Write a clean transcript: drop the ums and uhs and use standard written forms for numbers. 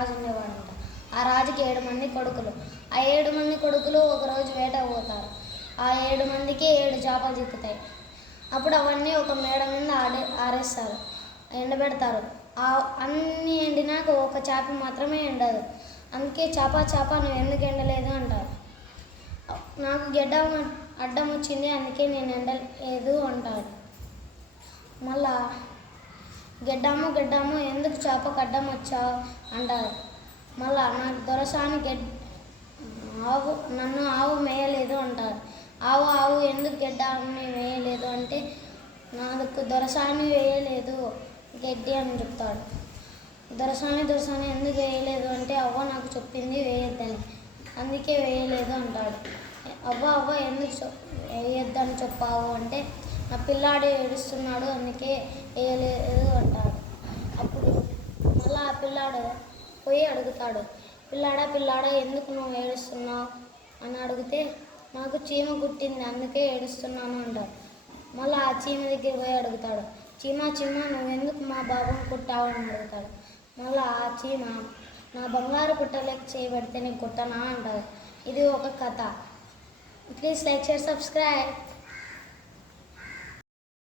రాజు ఉండేవాడంట. ఆ రాజుకి 7 మంది కొడుకులు. ఆ 7 మంది కొడుకులు ఒకరోజు వేటకు పోతారు. ఆ 7 మందికి 7 చేపలు చిక్కుతాయి. అప్పుడు అవన్నీ ఒక మేడ మీద ఆరేస్తారు, ఎండబెడతారు. అన్నీ ఎండినాక ఒక చేప మాత్రమే ఎండదు. అందుకే చేప చేప నువ్వు ఎందుకు ఎండలేదు అంటారు. నాకు అడ్డం వచ్చింది, అందుకే నేను ఎండలేదు అంటాడు. మళ్ళా గెడ్డాము ఎందుకు చేపకు అడ్డం వచ్చావు అంటారు. మళ్ళా నాకు దొరసాని నన్ను ఆవు మేయలేదు అంటారు. ఆవు ఎందుకు గెడ్డాన్ని వేయలేదు అంటే నాకు దొరసాని వేయలేదు గడ్డి అని చెప్తాడు. దొరసాని ఎందుకు వేయలేదు అంటే అవ్వ నాకు చెప్పింది వేయొద్దని, అందుకే వేయలేదు అంటాడు. అవ్వ ఎందుకు వేయొద్దని చెప్పావు అంటే నా పిల్లాడు ఏడుస్తున్నాడు అందుకే వేయలేదు అంటాడు. అప్పుడు మళ్ళీ ఆ పిల్లాడు పోయి అడుగుతాడు, పిల్లాడా ఎందుకు నువ్వు ఏడుస్తున్నావు అని అడిగితే నాకు చీమ కుట్టింది అందుకే ఏడుస్తున్నాను అంటాడు. మళ్ళీ ఆ చీమ దగ్గర పోయి అడుగుతాడు, చీమ నువ్వెందుకు మా బాబుని కుట్టావు అని అడుగుతాడు. మళ్ళీ ఆ చీమ నా బంగారు పుట్టలేక చేయబడితే నేను కుట్టనా అంటాడు. ఇది ఒక కథ. Please like, share, subscribe.